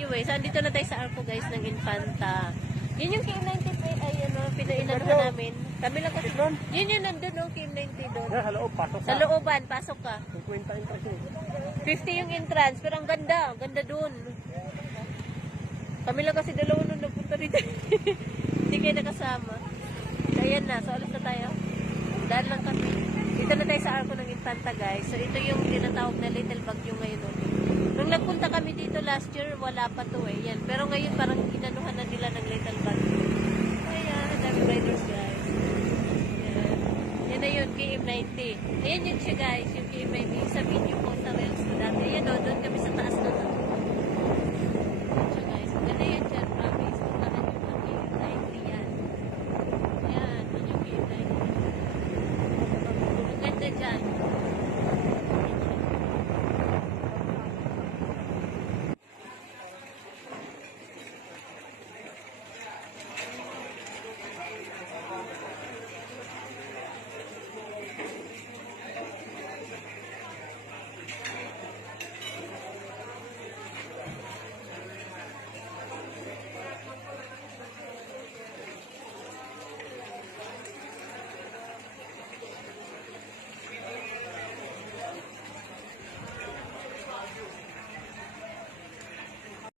you eh. So, andito na tayo sa Arco guys ng Infanta. Yun yung KM90 ay ano, pinailanuhan namin. Kami lang kasi. Yun yung nandun no, KM90 doon. Sa loob, pasok Sa looban, pasok ka. 50 yung kasi. 50 yung entrance, pero ang ganda. Ang ganda doon. Kami lang kasi dalawa nung nagpunta rito. Hindi kayo nakasama. So, ayan na. So, alas na tayo. Daan lang kami. Dito na tayo sa Arco ng Infanta guys. So, ito yung tinatawag na Little Baguio ngayon. Nung nagpunta kami dito last year, wala pa to eh. Yan. Pero ngayon parang inanuhan na nila ng Little Baguio. Ayan, ang dami riders guys. Yan. Yan na yun, KM90. Ayan yun siya guys, yung KM90. Sa video ko sa Reels ko dati. Ayan o, doon kami sa taas na